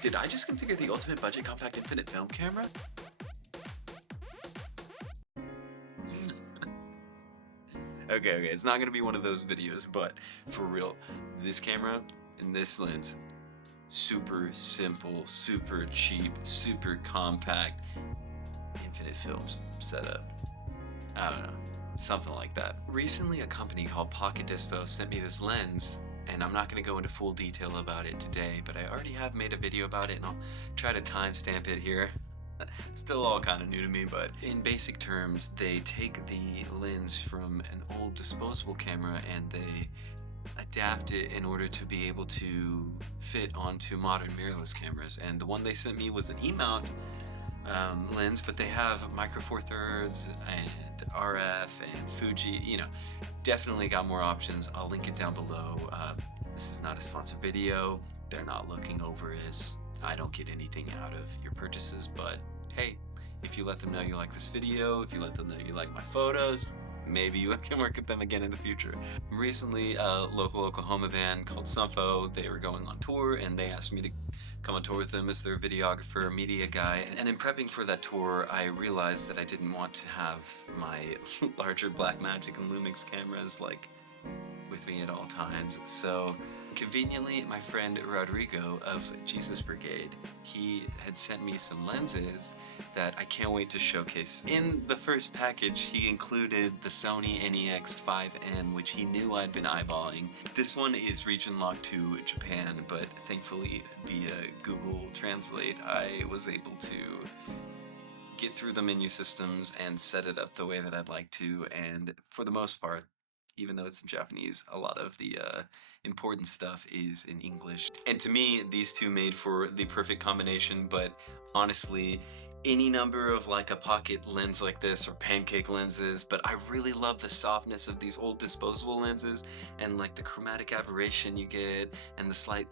Did I just configure the ultimate budget compact infinite film camera? Okay, it's not gonna be one of those videos, but for real, this camera and this lens, super simple, super cheap, super compact, infinite films setup. I don't know, something like that. Recently, a company called Pocket Dispo sent me this lens, and I'm not going to go into full detail about it today, but I already have made a video about it, and I'll try to timestamp it here. Still all kind of new to me, but in basic terms, they take the lens from an old disposable camera and they adapt it in order to be able to fit onto modern mirrorless cameras. And the one they sent me was an E-mount lens, but they have micro four thirds and RF and Fuji. Definitely got more options. I'll link it down below. This is not a sponsored video. They're not looking over this. I don't get anything out of your purchases, but hey, if you let them know you like this video, if you let them know you like my photos, maybe you can work with them again in the future. Recently, a local Oklahoma band called Sunfo, they were going on tour and they asked me to come on tour with them as their videographer, media guy. And in prepping for that tour, I realized that I didn't want to have my larger Blackmagic and Lumix cameras with me at all times. So conveniently, my friend Rodrigo of Jesus Brigade, he had sent me some lenses that I can't wait to showcase. In the first package, he included the Sony NEX5N, which he knew I'd been eyeballing. This one is region locked to Japan, but thankfully via Google Translate, I was able to get through the menu systems and set it up the way that I'd like to, and for the most part, even though it's in Japanese, a lot of the important stuff is in English. And to me, these two made for the perfect combination, but honestly, any number of a pocket lens like this or pancake lenses, but I really love the softness of these old disposable lenses and the chromatic aberration you get and the slight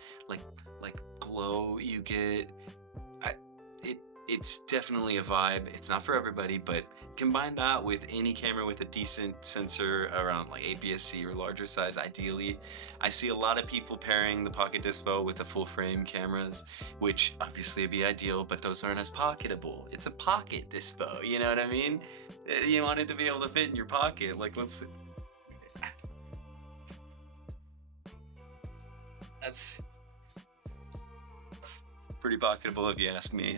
glow you get. It's definitely a vibe. It's not for everybody, but combine that with any camera with a decent sensor around APS-C or larger size, ideally. I see a lot of people pairing the Pocket Dispo with the full frame cameras, which obviously would be ideal, but those aren't as pocketable. It's a Pocket Dispo, you know what I mean? You want it to be able to fit in your pocket. That's pretty pocketable if you ask me.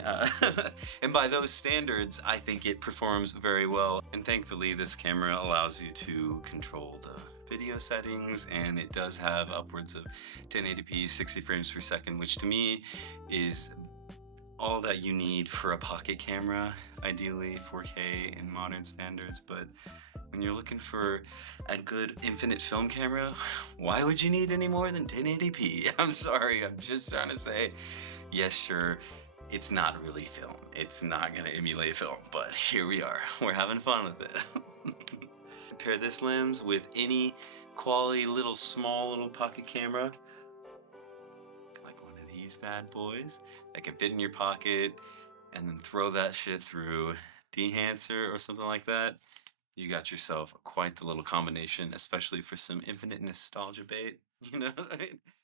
And by those standards, I think it performs very well. And thankfully, this camera allows you to control the video settings, and it does have upwards of 1080p, 60 frames per second, which to me is all that you need for a pocket camera, ideally 4K in modern standards. But when you're looking for a good infinite film camera, why would you need any more than 1080p? I'm sorry, I'm just trying to say, yes, sure, it's not really film. It's not gonna emulate film, but here we are. We're having fun with it. Pair this lens with any quality small little pocket camera, like one of these bad boys, that can fit in your pocket, and then throw that shit through Dehancer or something like that. You got yourself quite the little combination, especially for some infinite nostalgia bait. You know what I mean?